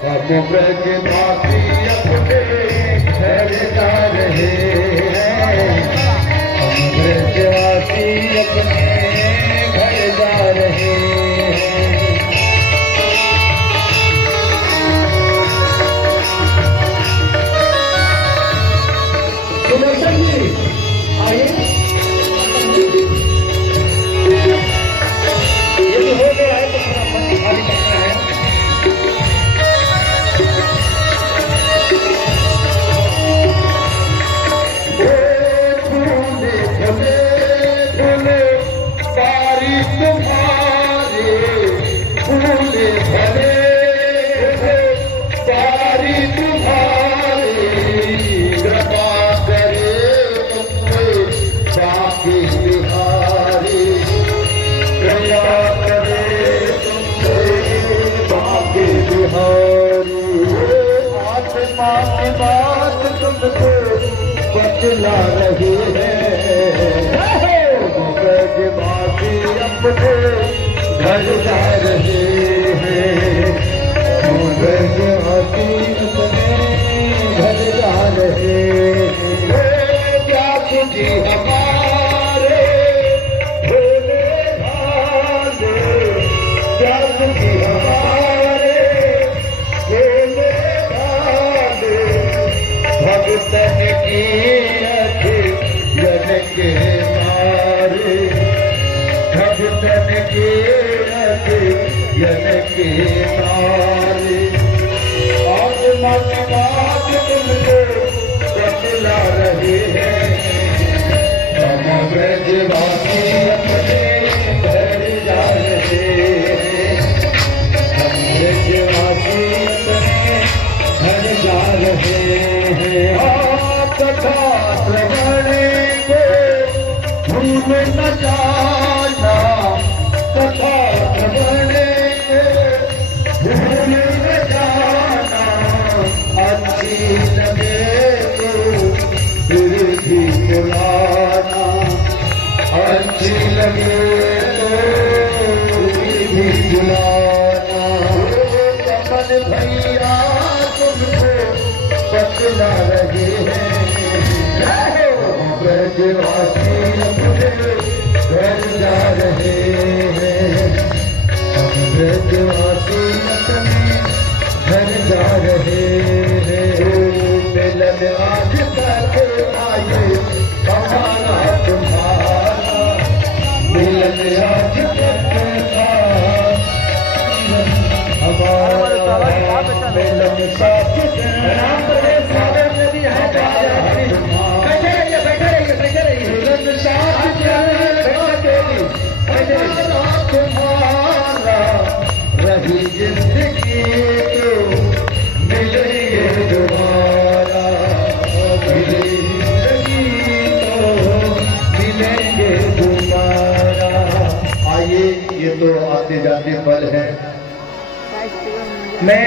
अब ब्रजवासी अपने घर जा रहे हैं, हम ब्रजवासी अपने घर जा रहे हैं। सुदर्शन जी आइए, ये तो हो गया है तो थोड़ा मन खाली करना है। आत्मा की बात तुमको बतला रही है, ब्रजवासी अपने घर जा रहे हैं, ब्रजवासी अपने घर जा रहे हैं। क्या तुझे हमारे भोले भाले, क्या तुझे हमारे भोले भाले, भगतन की अखिलन के मारे, भगतन की अखिलन के मारे। आत्मा की बात तुमको बतला रहे हैं, हम ब्रजवासी अपने घर जा रहे हैं, हम ब्रजवासी अपने घर जा रहे हैं। कथा श्रवण को भूल न जाना, कथा श्रवण को भूल न जाना, अच्छी लगे तो फिर भी बुलाना, अच्छी लगे तो फिर भी बुलाना। कमल भैया तुमको बतला रहे हैं, ब्रजवासी अपने घर जा रहे हैं, हम ब्रजवासी अपने घर जा रहे हैं। मिलन आज तक आए हमारा तुम्हारा, मिलन आज तक हमारा, मिलन साथ रही जिंदगी तो मिलेंगे दोबारा, मिली जिंदगी तो मिलेंगे दोबारा। आइए, ये तो आते जाते पल है। मैं